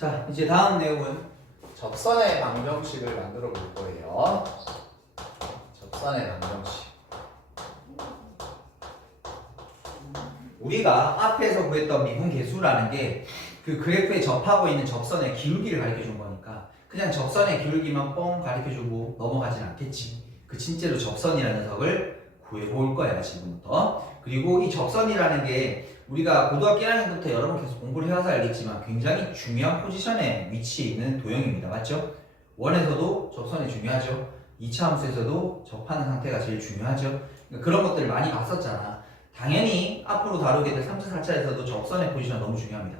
자, 이제 다음 내용은 접선의 방정식을 만들어 볼 거예요. 접선의 방정식. 우리가 앞에서 구했던 미분 계수라는 게 그 그래프에 접하고 있는 접선의 기울기를 가르쳐 준 거니까 그냥 접선의 기울기만 뻥 가르쳐 주고 넘어가진 않겠지. 그 진짜로 접선이라는 녀석을 구해볼 거야, 지금부터. 그리고 이 접선이라는 게 우리가 고등학교 1학년부터 여러 번 계속 공부를 해와서 알겠지만 굉장히 중요한 포지션에 위치해 있는 도형입니다. 맞죠? 원에서도 접선이 중요하죠. 2차 함수에서도 접하는 상태가 제일 중요하죠. 그러니까 그런 것들을 많이 봤었잖아. 당연히 앞으로 다루게 될 3차, 4차에서도 접선의 포지션이 너무 중요합니다.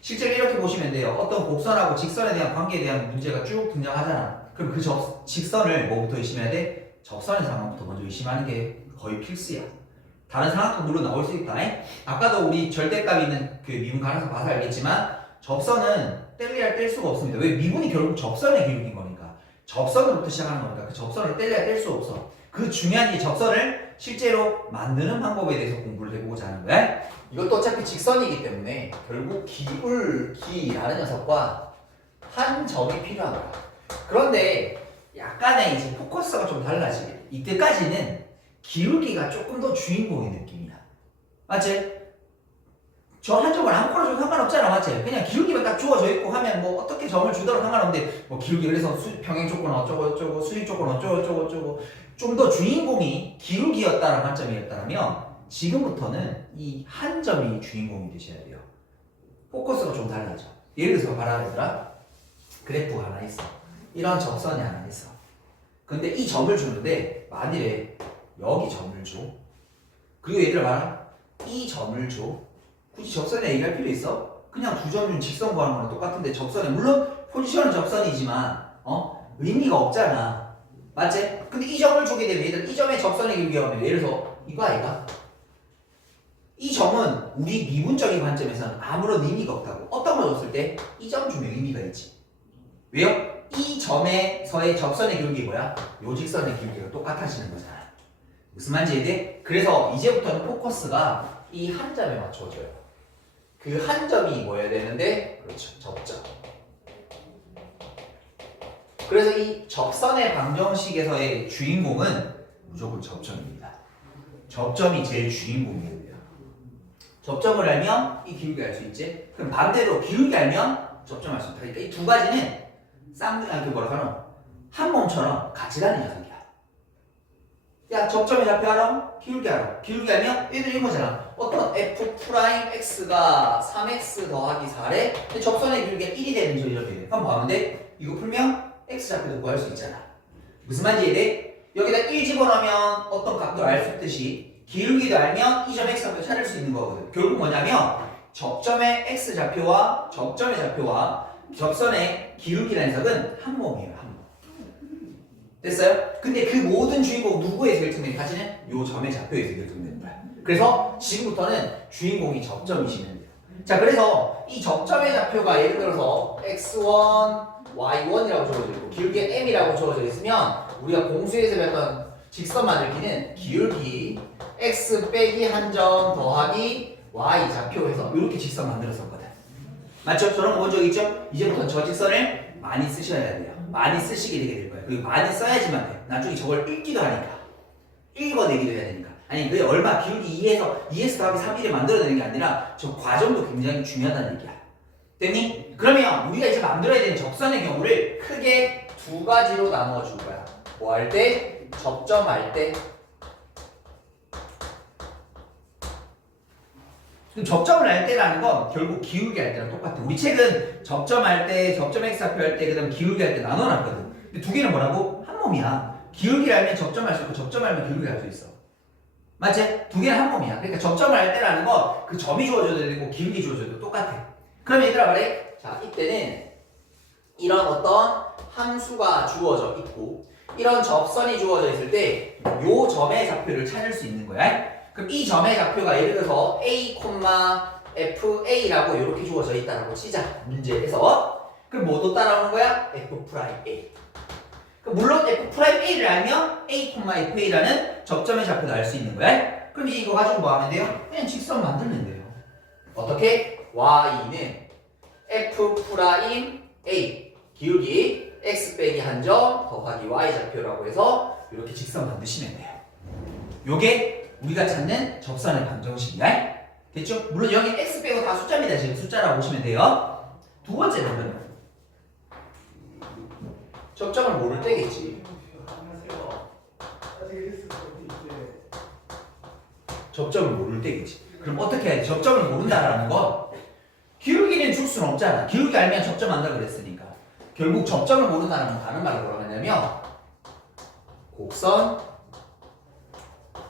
실제로 이렇게 보시면 돼요. 어떤 곡선하고 직선에 대한 관계에 대한 문제가 쭉 등장하잖아. 그럼 그 직선을 뭐부터 의심해야 돼? 접선의 상황부터 먼저 의심하는 게 거의 필수야. 다른 상황도 물론 나올 수 있다. 아까도 우리 절대값 있는 그 미분 가능성 봐서 알겠지만 접선은 뗄래야 뗄 수가 없습니다. 왜? 미분이 결국 접선의 기울기인 거니까. 접선으로부터 시작하는 거니까 그 접선을 뗄래야 뗄 수 없어. 그 중요한 이 접선을 실제로 만드는 방법에 대해서 공부를 해보고자 하는 거야. 이것도 어차피 직선이기 때문에 결국 기울기라는 녀석과 한 점이 필요한 거야. 그런데 약간의 이제 포커스가 좀 달라지게. 이때까지는 기울기가 조금 더 주인공의 느낌이야. 맞지? 저 한 점을 안 걸어줘도 상관없잖아. 맞지? 그냥 기울기만 딱 주어져 있고 하면 뭐 어떻게 점을 주더라도 상관없는데 뭐 기울기 그래서 평행 조건 어쩌고 어쩌고 수직 조건 어쩌고 어쩌고 어쩌고 좀 더 주인공이 기울기였다는 관점이었다면 지금부터는 이 한 점이 주인공이 되셔야 돼요. 포커스가 좀 달라져. 예를 들어서 봐라 얘들아. 그래프가 하나 있어. 이런 접선이 하나 있어. 근데 이 점을 주는데 만일에 여기 점을 줘. 그리고 얘들아 봐라. 이 점을 줘. 굳이 접선에 얘기할 필요 있어? 그냥 두 점은 직선 구하는 거랑 똑같은데 접선에 물론 포지션은 접선이지만 의미가 없잖아. 맞지? 근데 이 점을 주게 되면 얘들 이 점의 접선의 기울기가 하면 예를 들어서 이거 아이가? 이 점은 우리 미분적인 관점에서는 아무런 의미가 없다고. 어떤 걸 줬을 때 이 점 주면 의미가 있지. 왜요? 이 점에서의 접선의 기울기 뭐야? 요 직선의 기울기가 똑같아지는 거잖아. 무슨 말인지 이해돼? 그래서 이제부터는 포커스가 이 한 점에 맞춰져요. 그 한 점이 뭐여야 되는데? 그렇죠. 접점. 그래서 이 접선의 방정식에서의 주인공은 무조건 접점입니다. 접점이 제일 주인공이에요. 접점을 알면 이 기울기 알 수 있지? 그럼 반대로 기울기 알면 접점 알 수 있다. 그러니까 이 두 가지는 그 뭐라 하노? 한 몸처럼 같이 가는 녀석이야. 야, 접점의 좌표 알아? 기울기 알아. 기울기 알면 얘들이 이거잖아. 어떤 f'x가 3x 더하기 4래? 근데 접선의 기울기가 1이 되는 저 이렇게 돼. 한번 보면 돼. 이거 풀면 x 좌표도 구할 수 있잖아. 무슨 말인지 이해돼? 여기다 1 집어넣으면 어떤 값도 알 수 있듯이 기울기도 알면 이 점 x 좌표 찾을 수 있는 거거든. 결국 뭐냐면 접점의 x 좌표와 접점의 좌표와 접선의 기울기라는 녀석은 한 몸이에요. 한 몸. 됐어요? 근데 그 모든 주인공 누구에서 결정되는 가지는 요 점의 좌표에서 결정되는 거야. 그래서 지금부터는 주인공이 접점이시면 돼요. 자, 그래서 이 접점의 좌표가 예를 들어서 x1, y1이라고 주어져 있고 기울기가 m이라고 주어져 있으면 우리가 공수에서 배웠던 직선 만들기는 기울기 x 빼기 한 점 더하기 y 좌표에서 이렇게 직선 만들었었거든. 맞죠? 저런 거 본 적 있죠? 이제부터는 저 직선을 많이 쓰셔야 돼요. 많이 쓰시게 되게 될 거예요. 그리고 많이 써야지만 돼. 나중에 저걸 읽기도 하니까. 읽어내기도 해야 되니까. 아니, 그게 얼마 기울기 2에서 더하기 3일을 만들어내는 게 아니라 저 과정도 굉장히 중요하다는 얘기야. 됐니? 그러면 우리가 이제 만들어야 되는 접선의 경우를 크게 두 가지로 나누어 줄 거야. 뭐 할 때? 접점할 때. 접점을 할 때라는 건 결국 기울기 할 때랑 똑같아. 우리 책은 접점할 때, 접점 x 좌표 할 때, 그 다음 기울기 할 때 나눠놨거든. 근데 두 개는 뭐라고? 한 몸이야. 기울기를 알면 접점할 수 있고, 접점을 알면 기울기 할 수 있어. 맞지? 두 개는 한 몸이야. 그러니까 접점을 할 때라는 건 그 점이 주어져도 되고, 기울기 주어져도 똑같아. 그럼 얘들아 말해. 자, 이때는 이런 어떤 함수가 주어져 있고, 이런 접선이 주어져 있을 때, 요 점의 좌표를 찾을 수 있는 거야. 그럼 이 점의 좌표가 예를 들어서 a, fa라고 이렇게 주어져 있다라고 치자. 문제에서. 그럼 뭐도 따라오는 거야? f'A. 그럼 물론 f'A를 알면 a, fa라는 접점의 좌표도 알 수 있는 거야. 그럼 이제 이거 가지고 뭐 하면 돼요? 그냥 직선 만들면 돼요. 어떻게? y는 f 프라임 a 기울기 x 빼기 한 점 더하기 y 좌표라고 해서 이렇게 직선 만드시면 돼요. 요게 우리가 찾는 접선의 방정식이야. 됐죠? 물론 여기 x 빼고 다 숫자입니다. 지금 숫자라고 보시면 돼요. 두 번째 부분은 접점을 모를 때겠지. 접점을 모를 때겠지. 그럼 어떻게 해야 돼? 접점을 모른다라는 건 기울기는 줄 수는 없잖아. 기울기 알면 접점 안다 그랬으니까. 결국 접점을 모른다는 건 다른 말로 뭐라고 하냐면 곡선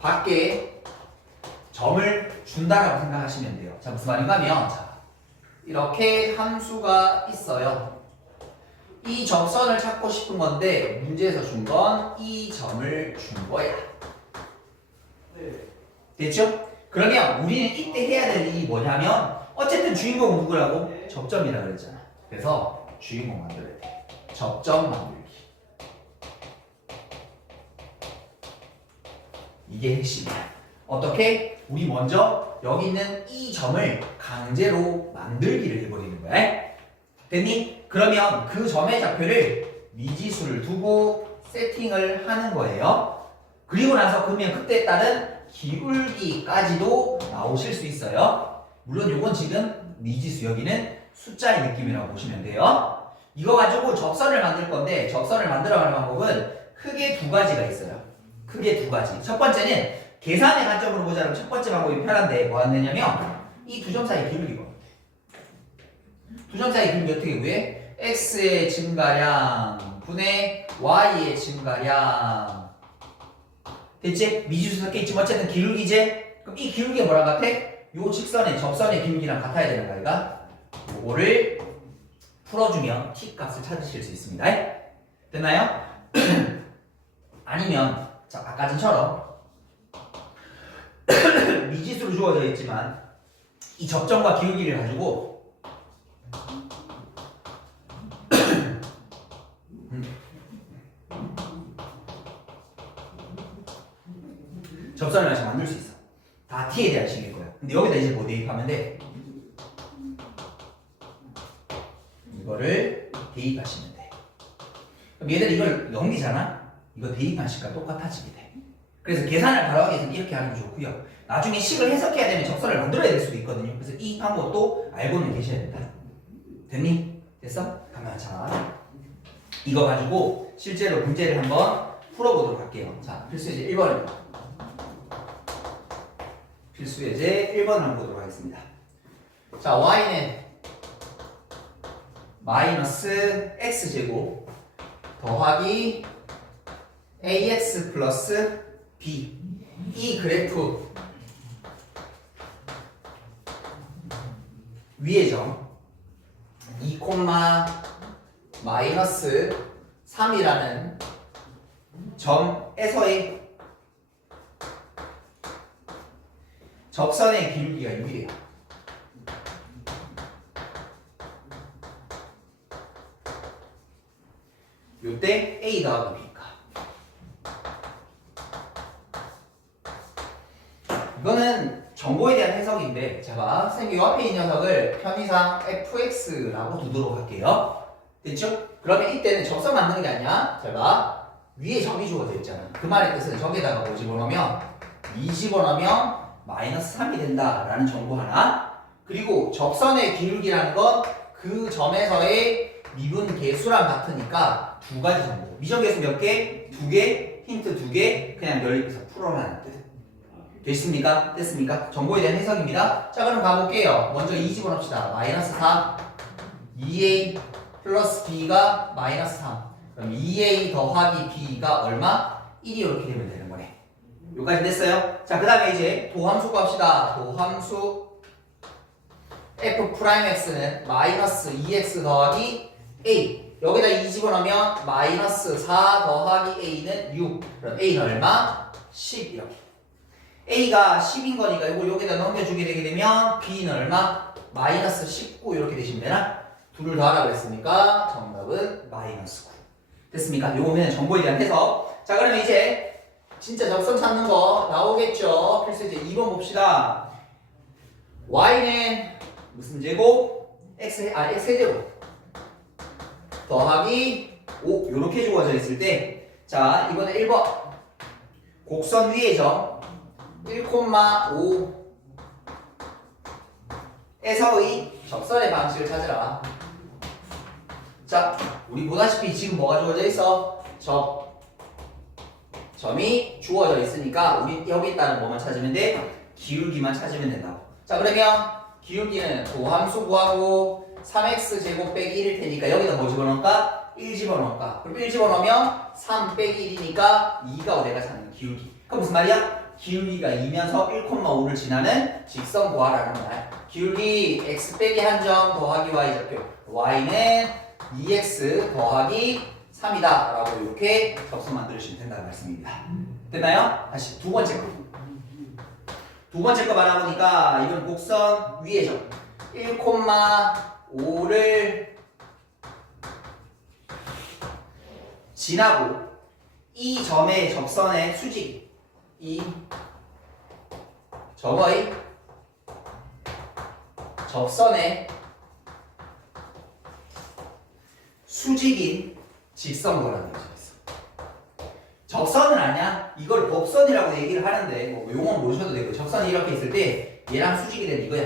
밖에 점을 준다라고 생각하시면 돼요. 자, 무슨 말인가 하면 자, 이렇게 함수가 있어요. 이 접선을 찾고 싶은 건데 문제에서 준 건 이 점을 준 거야. 됐죠? 그러면 우리는 이때 해야 될 일이 뭐냐면 어쨌든 주인공은 누구라고? 접점이라 그랬잖아. 그래서 주인공 만들어야 돼. 접점 만들기. 이게 핵심이야. 어떻게? 우리 먼저 여기 있는 이 점을 강제로 만들기를 해버리는 거야. 됐니? 그러면 그 점의 좌표를 미지수를 두고 세팅을 하는 거예요. 그리고 나서 그러면 그때에 따른 기울기까지도 나오실 수 있어요. 물론 요건 지금 미지수, 여기는 숫자의 느낌이라고 보시면 돼요. 이거 가지고 접선을 만들 건데 접선을 만들어가는 방법은 크게 두 가지가 있어요. 크게 두 가지. 첫 번째는 계산의 관점으로 보자면 첫 번째 방법이 편한데 뭐가 되냐면 이 두 점 사이 기울기 거. 두 점 사이 기울기 어떻게 구해? x의 증가량 분의 y의 증가량. 됐지? 미지수 섞여 있지만 어쨌든 기울기지? 그럼 이 기울기가 뭐랑 같아? 요 직선의 접선의 기울기랑 같아야 되는 거 아이가? 요거를 풀어주면 t 값을 찾으실 수 있습니다. 됐나요? 아니면 자 아까 전처럼 미지수로 주어져 있지만 이 접점과 기울기를 가지고 접선을 다시 만들 수 있어. 다 t에 대한 식일 거야. 근데 여기다 이제 뭐 대입하면 돼? 이거를 대입하시면 돼. 그럼 얘들 이걸 넘기잖아? 이거 대입한 식과 똑같아지게 돼. 그래서 계산을 바로 하기 위해서는 이렇게 하는 게 좋고요. 나중에 식을 해석해야 되면 접선을 만들어야 될 수도 있거든요. 그래서 이 방법도 알고는 계셔야 된다. 됐니? 됐어? 가만 자, 이거 가지고 실제로 문제를 한번 풀어보도록 할게요. 자, 필수 예제 1번입니다. 필수 예제 1번을 한번 보도록 하겠습니다. 자, y는 마이너스 x제곱 더하기 ax 플러스 b. 이 그래프 위의 점 2, 마이너스 3이라는 점에서의 접선의 기울기가 6이에요. 요때 A 더하기 B가. 이거는 정보에 대한 해석인데 제가 선생님 요 앞에 이 녀석을 편의상 fx라고 두도록 할게요. 됐죠? 그러면 이때는 접선 만드는 게 아니야. 제가 위에 점이 주어져 있잖아. 그 말의 뜻은 저기다가 뭐 집어넣으면 2 집어넣으면 마이너스 3이 된다라는 정보 하나. 그리고 접선의 기울기라는 건 그 점에서의 미분 계수랑 같으니까 두 가지 정보. 미정계수 몇 개? 두 개, 힌트 두 개, 그냥 열여서 풀어라는 뜻. 됐습니까? 됐습니까? 정보에 대한 해석입니다. 자 그럼 가볼게요. 먼저 2 집어넣읍시다. 마이너스 4 2a 플러스 b가 마이너스 3 그럼 2a 더하기 b가 얼마? 1이 이렇게 되면 되는 거네. 여기까지 됐어요? 자, 그 다음에 이제 도함수 값이다. 도함수 f'x는 마이너스 2x 더하기 a 여기다 2 집어넣으면 마이너스 4 더하기 a는 6 그럼 a는 얼마? 10 이렇게 A가 10인 거니까 이걸 여기다 넘겨주게 되게 되면 B는 얼마? 마이너스 19 이렇게 되시면 되나? 둘을 더하라고 했으니까 정답은 마이너스 9. 됐습니까? 요거는 정보에 대한 해석. 자, 그러면 이제 진짜 접선 찾는 거 나오겠죠? 필수 이제 2번 봅시다. y는 무슨 제곱? x 세제곱 더하기 5 요렇게 주어져 있을 때, 자 이번에 1번 곡선 위의 점 1,5 에서의 접선의 방식을 찾으라. 자, 우리 보다시피 지금 뭐가 주어져 있어? 점이 주어져 있으니까 우리 여기 있다는 뭐만 찾으면 돼? 기울기만 찾으면 된다고. 자, 그러면 기울기는 도함수 구하고 3x 제곱 빼기 1일 테니까 여기다 뭐 집어넣을까? 1 집어넣을까? 그럼 1 집어넣으면 3 빼기 1이니까 2가 내가 찾는 기울기. 그럼 무슨 말이야? 기울기가 2면서 1,5를 지나는 직선 구하라는 말. 기울기 x 빼기 한 점 더하기 y 좌표. y는 2x 더하기 3이다 라고 이렇게 접선 만들어주시면 된다는 말씀입니다. 됐나요? 다시 두 번째 거. 두 번째 거 말아보니까 이건 곡선 위의 점 1,5를 지나고 이 점의 접선의 수직, 이 점의 접선의 수직인 직선거라는 것이 있어. 접선은 아니야. 이걸 법선이라고 얘기를 하는데 뭐 용어 모르셔도 되고, 접선이 이렇게 있을 때 얘랑 수직이 된 이거야.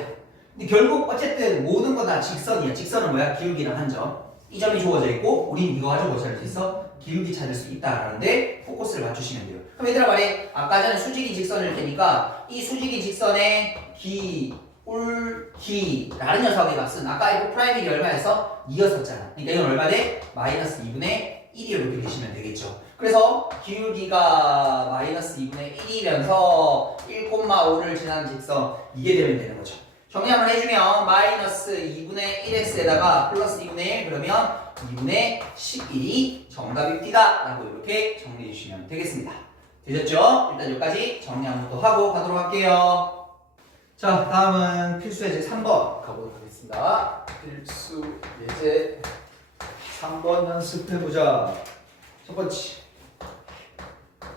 근데 결국 어쨌든 모든 건 다 직선이야. 직선은 뭐야? 기울기는 한 점. 이 점이 주어져 있고 우린 이거 가지고 뭐 찾을 수 있어? 기울기 찾을 수 있다라는데 포커스를 맞추시면 돼요. 그럼 얘들아 말해, 아까 전에 수직인 직선일 테니까 이 수직인 직선의 기울기라는 녀석의 값은 아까 이거 프라임이 얼마였어? 2였었잖아. 그러니까 이건 얼마 돼? 마이너스 2분의 1이 이렇게 되시면 되겠죠. 그래서 기울기가 마이너스 2분의 1이면서 1,5를 지나는 직선, 이게 되면 되는 거죠. 정리한번 해주면 마이너스 2분의 1x에다가 플러스 2분의 1 그러면 2분의 11이 정답입니다 라고 이렇게 정리해 주시면 되겠습니다. 되셨죠? 일단 여기까지 정리 한번 더 하고 가도록 할게요. 자, 다음은 필수 예제 3번 가보도록 하겠습니다. 필수 예제 3번 연습해보자. 첫 번째,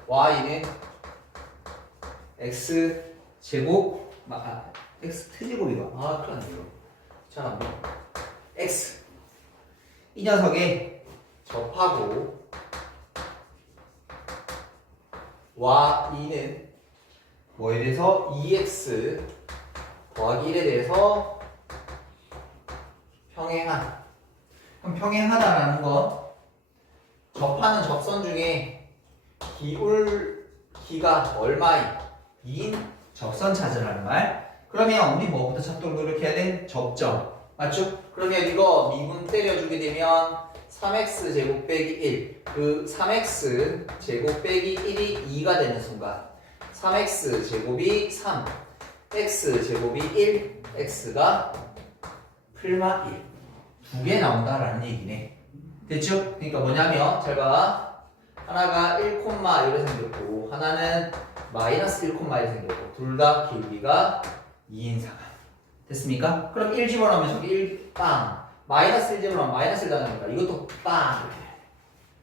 y는 x 제곱 x 트제곱이가 큰일 났네 이거. 자, x 이 녀석에 접하고 y는 뭐에 대해서 2x 더하기 1에 대해서 평행한. 그럼 평행하다라는 건 접하는 접선 중에 기울기가 얼마인 접선 찾으라는 말. 그러면 우리 뭐부터 찾도록 노력해야 돼? 접점. 맞죠? 그러면 이거 미분 때려주게 되면 3x 제곱 빼기 1. 그 3x 제곱 빼기 1이 2가 되는 순간 3x 제곱이 3, x 제곱이 1, x가 풀마 1. 두 개 나온다라는 얘기네. 됐죠? 그러니까 뭐냐면 잘 봐. 하나가 1, 이렇게 생겼고 하나는 마이너스 1, 이렇게 생겼고 둘 다 기울기가 2인 상황. 됐습니까? 그럼 1 집어넣으면 저기 1 빵. 마이너스 1 집어넣으면 마이너스 1 나오니까 이것도 빵. 이렇게.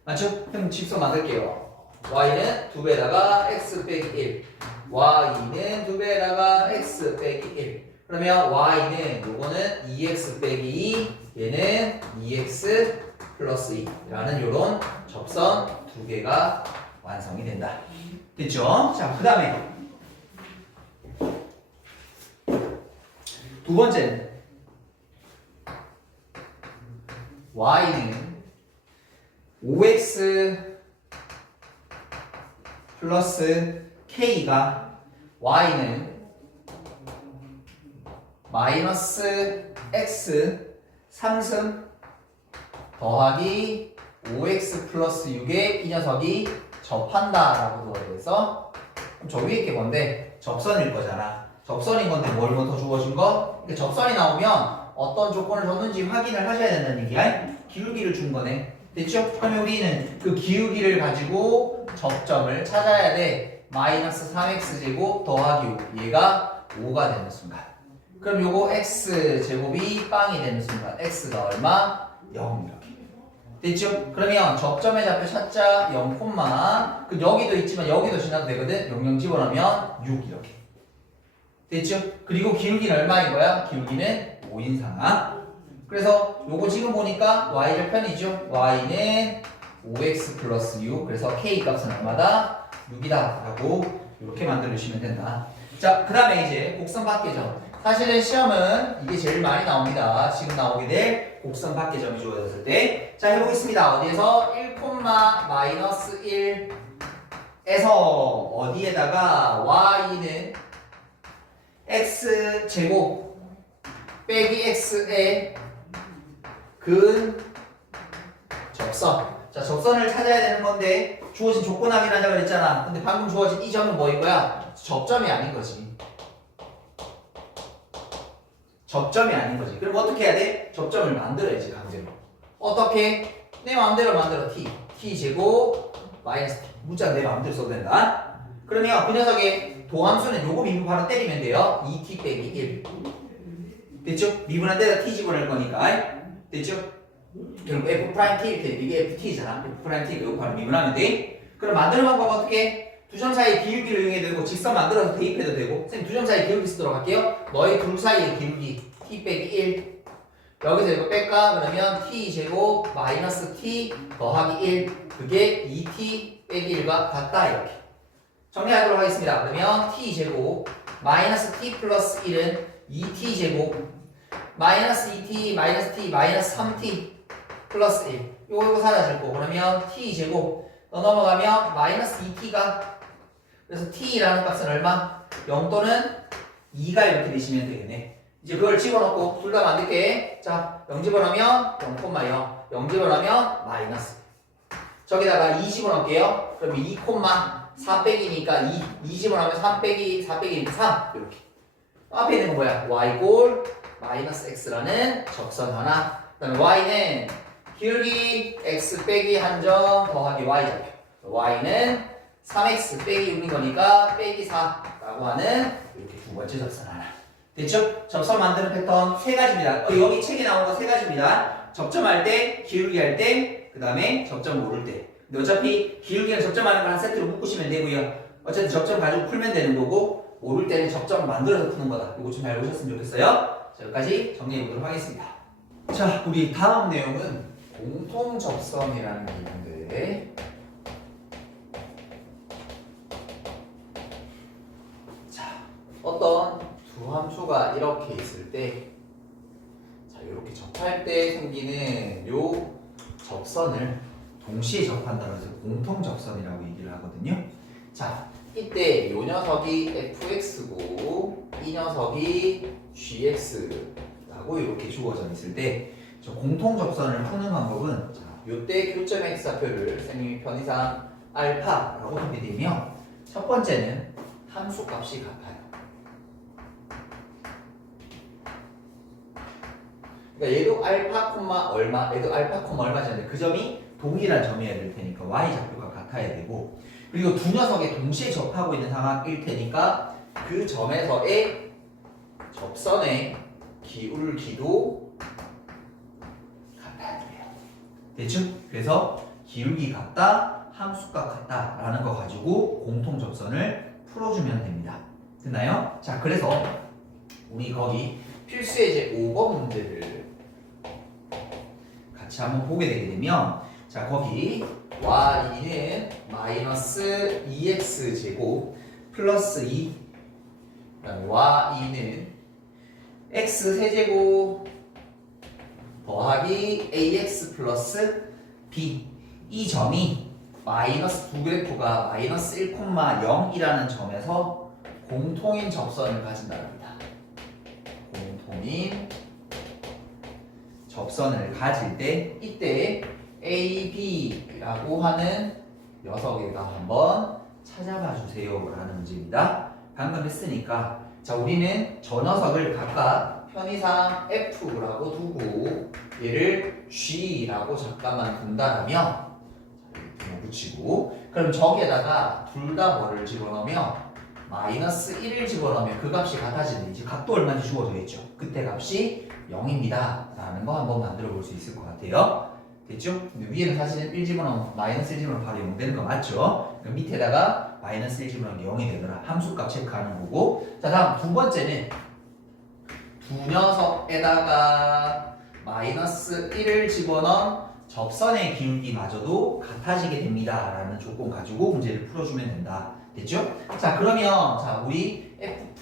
맞죠? 그럼 직선 만들게요. y는 2배에다가 x 빼기 1. y는 2배에다가 x 빼기 1. 그러면 y는 요거는 2x 빼기 2, 얘는 2x 플러스 2라는 요런 접선 두 개가 완성이 된다. 됐죠? 자, 그 다음에 두 번째는 y는 5x 플러스 k가 y는 마이너스 x 3승 더하기 5x 플러스 6에 이 녀석이 접한다 라고 되어서, 그럼 저 위에 있게 뭔데? 접선일 거잖아. 접선인 건데 뭘 먼저 주어진 거? 그러니까 접선이 나오면 어떤 조건을 줬는지 확인을 하셔야 된다는 얘기야. 기울기를 준 거네. 됐죠? 그러면 우리는 그 기울기를 가지고 접점을 찾아야 돼. 마이너스 3x 제곱 더하기 5. 얘가 5가 되는 순간. 그럼 요거 x 제곱이 빵이 되는 순간 x가 얼마? 0 이렇게. 됐죠? 그러면 접점의 좌표 찾자 0, 그 여기도 있지만 여기도 지나도 되거든. 0 집어넣으면 6 이렇게. 됐죠? 그리고 기울기는 얼마인 거야? 기울기는 5인 상황. 그래서 요거 지금 보니까 y를 편이죠. y는 5x 플러스 6. 그래서 k 값은 얼마다? 6이다 라고 이렇게 만들어주시면 된다. 자, 그 다음에 이제 곡선 밖에점. 사실은 시험은 이게 제일 많이 나옵니다. 지금 나오게 될 곡선 밖에점이 주어졌을 때. 자, 해보겠습니다. 어디에서 1,-1에서 어디에다가 y는 x제곱 빼기 x의 근 접선. 자, 접선을 찾아야 되는 건데 주어진 조건 확인하자 그랬잖아. 근데 방금 주어진 이 점은 뭐인 거야? 접점이 아닌 거지. 접점이 아닌 거지. 그럼 어떻게 해야 돼? 접점을 만들어야지, 강제로. 어떻게? 내 마음대로 만들어. t 제곱 마이너스 t. 문자 내 마음대로 써도 된다. 그러면 그 녀석의 도함수는 요거 미분 바로 때리면 돼요. 2t 빼기 1. 됐죠? 미분한 데다 t 집어넣을 거니까. 됐죠? 그럼 f 프라임 t 이렇게 이게 ft잖아. f 프라임 t 이거 바로 미분하면 돼. 그럼 만드는 방법 어떻게? 두 점 사이 기울기를 이용해도 되고 직선 만들어서 대입해도 되고. 선생님 두 점 사이 기울기 쓰도록 할게요. 너희 둘 사이의 기울기 t 빼기 1. 여기서 이거 뺄까? 그러면 t 제곱 마이너스 t 더하기 1. 그게 2t 빼기 1과 같다 이렇게. 정리하도록 하겠습니다. 그러면 t 제곱 마이너스 t 플러스 1은 2t 제곱 마이너스 2t 마이너스 t 마이너스 3t 플러스 1. 요거 사라질 거. 그러면 t 제곱 더 넘어가면 마이너스 2t가 그래서 t라는 값은 얼마? 0 또는 2가 이렇게 되시면 되겠네. 이제 그걸 집어넣고 둘 다 만들게. 자, 0 집어넣으면 0,0 0 집어넣으면 마이너스. 저기다가 2 집어넣을게요. 그럼 2,4 빼기니까 2 집어넣으면 3 빼기 4 빼기니까 3 이렇게. 앞에 있는 건 뭐야? y 골 마이너스 x라는 접선 하나. 그 다음에 y는 기울기 x 빼기 한 점 더하기 y 잡혀. y는 3x 빼기 6인 거니까 빼기 4라고 하는 이렇게 두 번째 접선 하나. 됐죠? 접선 만드는 패턴 세 가지입니다. 여기 책에 나온 거 세 가지입니다. 접점할 때, 기울기 할 때, 그 다음에 접점 모를 때. 근데 어차피 기울기는 접점하는 걸 한 세트로 묶으시면 되고요. 어쨌든 접점 가지고 풀면 되는 거고 모를 때는 접점 만들어서 푸는 거다. 이거 좀 잘 보셨으면 좋겠어요. 자, 여기까지 정리해 보도록 하겠습니다. 자, 우리 다음 내용은 공통 접선이라는 게 있는데 자, 어떤 두 함수가 이렇게 있을 때 자, 이렇게 접할 때 생기는 요 접선을 동시에 접한다고 해서 공통 접선이라고 얘기를 하거든요. 자, 이때 요 녀석이 fx고 이 녀석이 gx라고 이렇게 주어져 있을 때 저 공통 접선을 푸는 방법은 자, 요때 교점 x좌표를 선생님이 편의상 알파라고 하게 되면 첫 번째는 함수 값이 같아요. 그러니까 얘도 알파 콤마 얼마, 얘도 알파 콤마 얼마잖아요. 그 점이 동일한 점이어야 될 테니까 y 좌표가 같아야 되고, 그리고 두 녀석이 동시에 접하고 있는 상황일 테니까 그 점에서의 접선의 기울기도 같아야 돼요. 됐죠? 그래서 기울기 같다, 함수값 같다라는 거 가지고 공통 접선을 풀어주면 됩니다. 됐나요? 자, 그래서 우리 거기 필수의 제 5번 문제를 같이 한번 보게 되게 되면 자, 거기 y는 마이너스 2x 제곱 플러스 2 그다음에 y는 x 세제곱 더하기 ax 플러스 b 이 점이 마이너스 두 그래프가 마이너스 1,0이라는 점에서 공통인 접선을 가진다는 겁니다. 공통인 접선을 가질 때 이때 A, B라고 하는 녀석에다 한번 찾아봐 주세요 라는 문제입니다. 방금 했으니까 자, 우리는 저 녀석을 각각 편의상 F라고 두고 얘를 G라고 잠깐만 둔다라면 이렇게 붙이고 그럼 저기에다가 둘 다 뭐를 집어넣으면 마이너스 1을 집어넣으면 그 값이 같아지는 이제 값도 얼마인지 주어져 있죠. 그때 값이 0입니다 라는 거 한번 만들어 볼 수 있을 것 같아요. 됐죠? 근데 위에는 사실은 1 집어넣으면 마이너스 1 집어넣으면 바로 0 되는 거 맞죠? 그럼 밑에다가 마이너스 1 집어넣으면 0이 되더라. 함수값 체크하는 거고. 자, 다음 두 번째는 두 녀석에다가 마이너스 1을 집어넣은 접선의 기울기마저도 같아지게 됩니다 라는 조건 가지고 문제를 풀어주면 된다. 됐죠? 자 그러면 자 우리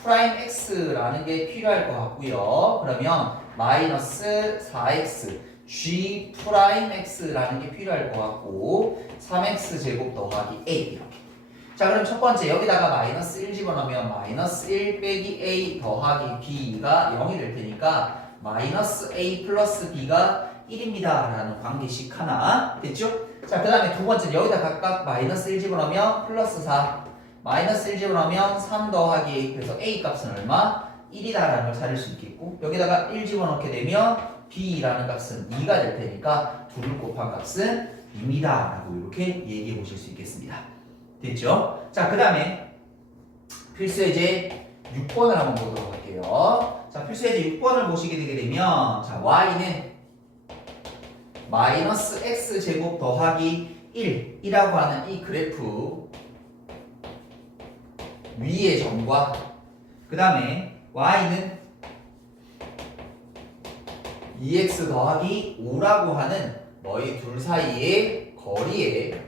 f'x라는 게 필요할 것 같고요. 그러면 마이너스 4x g'x라는 게 필요할 것 같고 3x 제곱 더하기 a 이렇게. 자 그럼 첫 번째 여기다가 마이너스 1 집어넣으면 마이너스 1 빼기 a 더하기 b가 0이 될 테니까 마이너스 a 플러스 b가 1입니다 라는 관계식 하나. 됐죠? 자 그 다음에 두 번째 여기다 각각 마이너스 1 집어넣으면 플러스 4 마이너스 1 집어넣으면 3 더하기 a. 그래서 a 값은 얼마? 1이다 라는 걸 찾을 수 있겠고 여기다가 1 집어넣게 되면 b라는 값은 2가 될 테니까 둘을 곱한 값은 2입니다 라고 이렇게 얘기해 보실 수 있겠습니다. 됐죠? 자 그 다음에 필수예제 6번을 한번 보도록 할게요. 자 필수예제 6번을 보시게 되게 되면 자 y는 마이너스 x 제곱 더하기 1이라고 하는 이 그래프 위의 점과 그 다음에 y는 2x 더하기 5라고 하는 너희 둘 사이의 거리의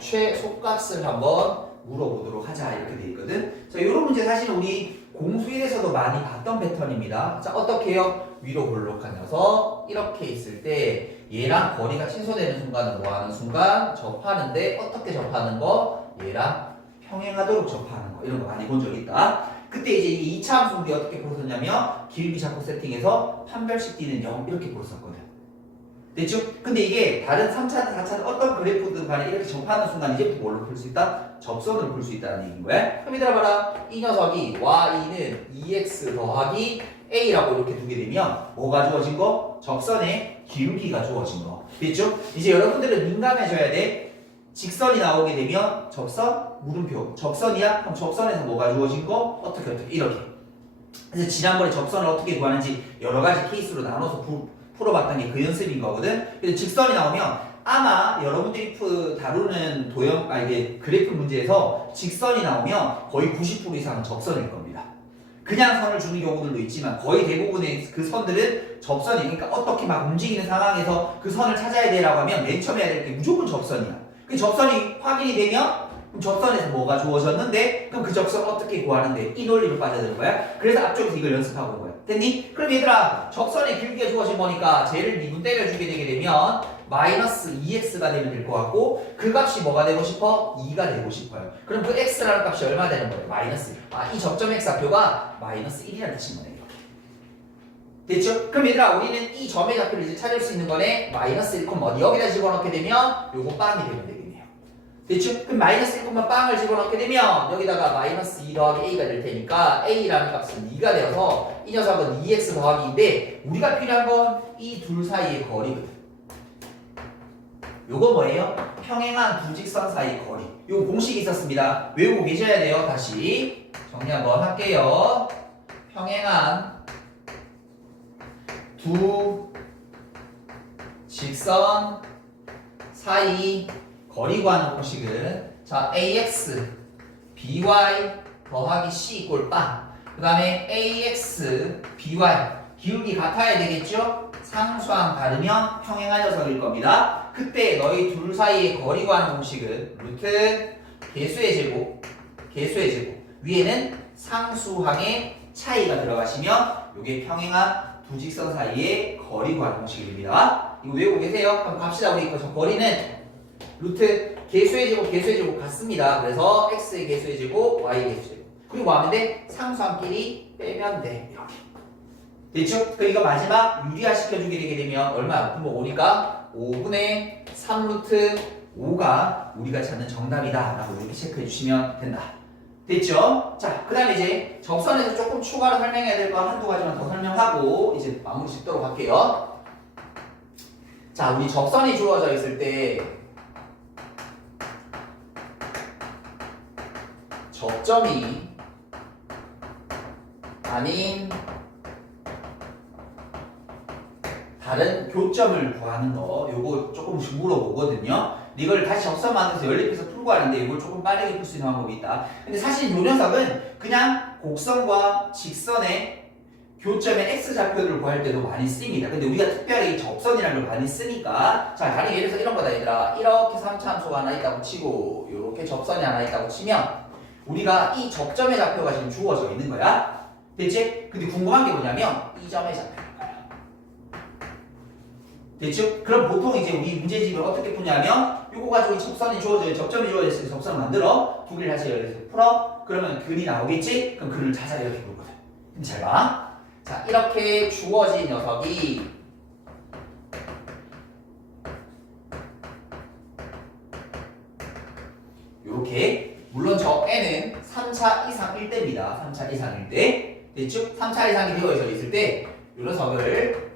최소값을 한번 물어보도록 하자 이렇게 돼 있거든. 자, 이런 문제 사실 우리 공수일에서도 많이 봤던 패턴입니다. 자, 어떻게 해요? 위로 볼록한 녀석 이렇게 있을 때 얘랑 거리가 최소되는 순간은 뭐 하는 순간? 접하는데 어떻게 접하는 거? 얘랑 평행하도록 접하는 거 이런 거 많이 본 적 있다. 그때 이제 이 2차 함수 우리 어떻게 풀었었냐면 기울기 잡고 세팅해서 판별식 D는 0 이렇게 풀었었거든. 됐죠? 근데 이게 다른 3차든 4차든 어떤 그래프든 간에 이렇게 접하는 순간 이제부터 뭘로 풀 수 있다? 접선으로 풀 수 있다는 얘기인 거야. 그럼 얘들아 봐라. 이 녀석이 y는 2x 더하기 a라고 이렇게 두게 되면 뭐가 주어진 거? 접선의 기울기가 주어진 거. 됐죠? 이제 여러분들은 민감해져야 돼. 직선이 나오게 되면 접선, 물음표. 접선이야? 그럼 접선에서 뭐가 주어진 거? 어떻게 이렇게. 그래서 지난번에 접선을 어떻게 구하는지 여러 가지 케이스로 나눠서 풀어봤던 게 그 연습인 거거든. 그래서 직선이 나오면 아마 여러분들이 다루는 이게 그래프 문제에서 직선이 나오면 거의 90% 이상은 접선일 겁니다. 그냥 선을 주는 경우들도 있지만 거의 대부분의 그 선들은 접선이, 그러니까 어떻게 막 움직이는 상황에서 그 선을 찾아야 되라고 하면 맨 처음에 해야 될 게 무조건 접선이야. 그 접선이 확인이 되면 그럼 접선에서 뭐가 주어졌는데 그럼 그 접선 어떻게 구하는데 이 논리로 빠져드는 거야. 그래서 앞쪽에서 이걸 연습하고 온 거야. 됐니? 그럼 얘들아 접선의 길기가 주어진 거니까 쟤를 미분 때려주게 되게 되면 마이너스 2x가 되면 될 것 같고 그 값이 뭐가 되고 싶어? 2가 되고 싶어요. 그럼 그 x라는 값이 얼마 되는 거예요? 마이너스 1. 이 접점 x좌표가 마이너스 1이라는 뜻인 거네. 이렇게. 됐죠? 그럼 얘들아 우리는 이 점의 좌표를 이제 찾을 수 있는 거네. 마이너스 1, 어디 여기다 집어넣게 되면 요거 빵이 되면 되겠네요. 됐죠? 그럼 마이너스 1, 빵을 집어넣게 되면 여기다가 마이너스 2 더하기 a가 될 테니까 a라는 값은 2가 되어서 이 녀석은 2x 더하기인데 우리가 필요한 건 이 둘 사이의 거리거든. 요거 뭐예요? 평행한 두 직선 사이 거리. 요거 공식이 있었습니다. 외우고 계셔야 돼요. 다시 정리 한번 할게요. 평행한 두 직선 사이 거리 구하는 공식은 자 ax by 더하기 c 이꼴 빵. 그 다음에 ax by 기울기 같아야 되겠죠? 상수항 다르면 평행한 녀석일 겁니다. 그때 너희 둘 사이의 거리 구하는 공식은 루트 개수의 제곱 위에는 상수항의 차이가 들어가시면 이게 평행한 두 직선 사이의 거리 구하는 공식이 됩니다. 이거 외우고 계세요? 그럼 갑시다. 우리 저 거리는 루트 개수의 제곱 같습니다. 그래서 x의 개수의 제곱, y의 개수의 제곱. 그리고 뭐 하면 돼? 상수함끼리 빼면 돼. 이렇게. 됐죠? 그럼 이거 마지막 유리화 시켜주게 되게 되면 얼마? 그럼 5니까 5분의 3 루트 5가 우리가 찾는 정답이다 라고 이렇게 체크해 주시면 된다. 됐죠? 자, 그 다음에 이제 접선에서 조금 추가로 설명해야 될 거 한두 가지만 더 설명하고 이제 마무리 짓도록 할게요. 자, 우리 접선이 주어져 있을 때 접점이 아닌 다른 교점을 구하는 거 요거 조금씩 물어보거든요. 이걸 다시 접선 만들어서 연립해서 풀고 하는데 이걸 조금 빠르게 풀 수 있는 방법이 있다. 근데 사실 요 녀석은 그냥 곡선과 직선의 교점의 x좌표를 구할 때도 많이 씁니다. 근데 우리가 특별히 이 접선이라는 걸 많이 쓰니까 자, 다른 예를 들어서 이런 거다 얘들아. 이렇게 3차 함수가 하나 있다고 치고 이렇게 접선이 하나 있다고 치면 우리가 이 접점의 좌표가 지금 주어져 있는 거야. 됐지? 근데 궁금한 게 뭐냐면 이 점의 좌표인 거야. 됐죠? 그럼 보통 이제 우리 문제집을 어떻게 푸냐면 요거 가지고 접선이 주어져, 접점이 주어졌으니 접선을 만들어 두 개를 다시 여기서 풀어. 그러면 근이 나오겠지? 그럼 근을 자자 이렇게 부르거든. 근데 잘 봐. 자, 이렇게 주어진 녀석이 요렇게 물론 저 n은 3차 이상일 때입니다. 3차 이상일 때. 됐죠? 3차 이상이 되어져 있을 때 요 녀석을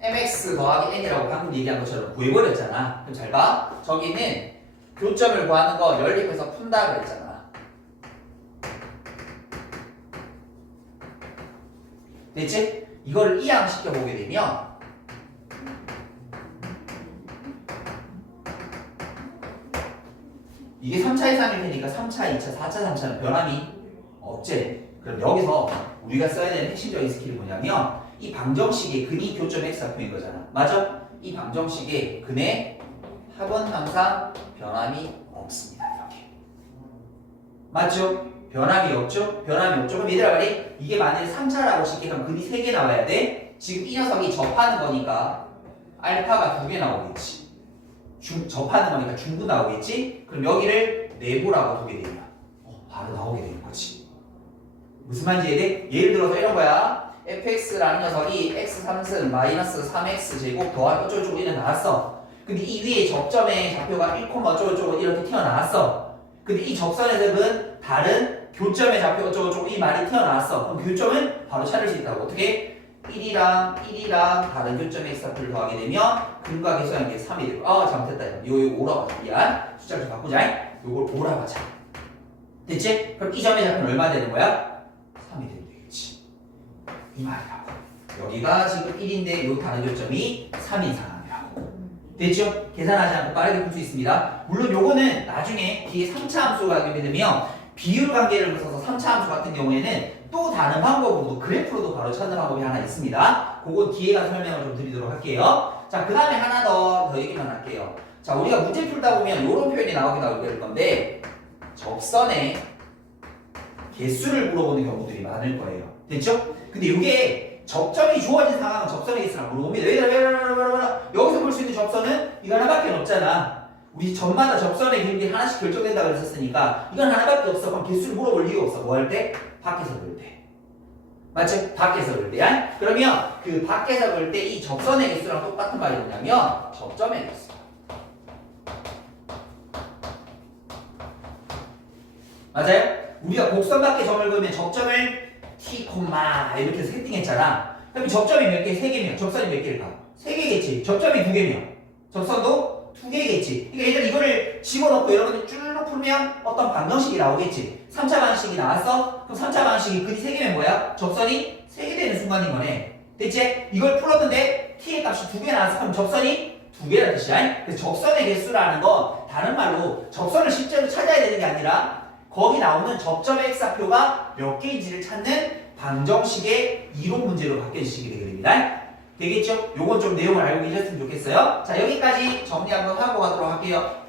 mx 더하기 n이라고 방금 얘기한 것처럼 구해버렸잖아. 그럼 잘 봐. 저기는 교점을 구하는 거 연립해서 푼다 그랬잖아. 됐지? 이걸 이항시켜 보게 되면 이게 3차 이상일 테니까 3차, 2차, 4차, 3차는 변함이 없지. 그럼 여기서 우리가 써야 되는 핵심적인 스킬이 뭐냐면 이 방정식의 근이 교점 x좌표인 거잖아. 맞아? 이 방정식의 근의 합은 항상 변함이 없습니다. 이렇게. 맞죠? 변함이 없죠? 변함이 없죠? 그럼 얘들아 말이 이게 만약에 3차라고 쉽게 하면 근이 3개 나와야 돼? 지금 이 녀석이 접하는 거니까 알파가 2개 나오겠지. 접하는 거니까 중구 나오겠지? 그럼 여기를 내부라고 두게 되면 바로 나오게 되는 거지. 무슨 말인지 이해돼? 예를 들어서 이런 거야. fx라는 녀석이 x3승 마이너스 3x 제곱 더하기 어쩌고저쩌고 이렇게 나왔어. 근데 이 위에 접점의 좌표가 1, 어쩌고저쩌고 이렇게 튀어나왔어. 근데 이 접선에서는 다른 교점의 좌표 어쩌고저쩌고 이 말이 튀어나왔어. 그럼 교점은 바로 찾을 수 있다고. 어떻게? 1이랑 다른 교점의 x좌표를 더하게 되면 근과 계수한 게 3이 되고 잘못했다. 요거 5라고 하자. 미안. 숫자를 좀 바꾸자. 요걸 5라고 하자. 됐지? 그럼 이 점의 좌표는 얼마 되는 거야? 3이 되면 되겠지. 이 말이라고. 여기가 지금 1인데 요 다른 교점이 3인 상황이라고. 됐죠? 계산하지 않고 빠르게 풀 수 있습니다. 물론 요거는 나중에 뒤에 3차 함수가 하게 되면 비율 관계를 써서 3차 함수 같은 경우에는 또 다른 방법으로도 그래프로도 바로 찾는 방법이 하나 있습니다. 그건 뒤에 가서 설명을 좀 드리도록 할게요. 자, 그 다음에 하나 더 얘기만 할게요. 자, 우리가 문제 풀다 보면 이런 표현이 나오게 될 건데 접선의 개수를 물어보는 경우들이 많을 거예요. 됐죠? 근데 이게 접점이 주어진 상황은 접선의 개수랑 물어봅니다. 여기서 볼 수 있는 접선은 이거 하나밖에 없잖아. 우리 점마다 접선의 기울기 하나씩 결정된다고 했었으니까 이건 하나밖에 없어. 그럼 개수를 물어볼 이유가 없어. 뭐 할 때? 밖에서 볼 때. 맞지? 밖에서 볼 때. 그러면 그 밖에서 볼 때 이 접선의 개수랑 똑같은 말이 뭐냐면 접점의 개수. 맞아요? 우리가 곡선 밖에 점을 그으면 접점을 t, 이렇게 세팅했잖아. 그럼 접점이 몇 개? 3개면 접선이 몇 개일까? 3개겠지. 접점이 2개면 접선도 2개겠지. 그러니까 얘들 이거를 집어넣고 여러분들 쭉 풀면 어떤 방정식이 나오겠지. 3차 방식이 나왔어? 그럼 3차 방식이 근이 3개면 뭐야? 접선이 3개 되는 순간인 거네. 됐지? 이걸 풀었는데 t의 값이 2개 나왔어. 그럼 접선이 2개라는 뜻이야. 그래서 접선의 개수라는 건 다른 말로 접선을 실제로 찾아야 되는 게 아니라 거기 나오는 접점의 x좌표가 몇 개인지를 찾는 방정식의 이론 문제로 바뀌어지시게 되게 됩니다. 되겠죠? 요건 좀 내용을 알고 계셨으면 좋겠어요. 자, 여기까지 정리 한번 하고 가도록 할게요.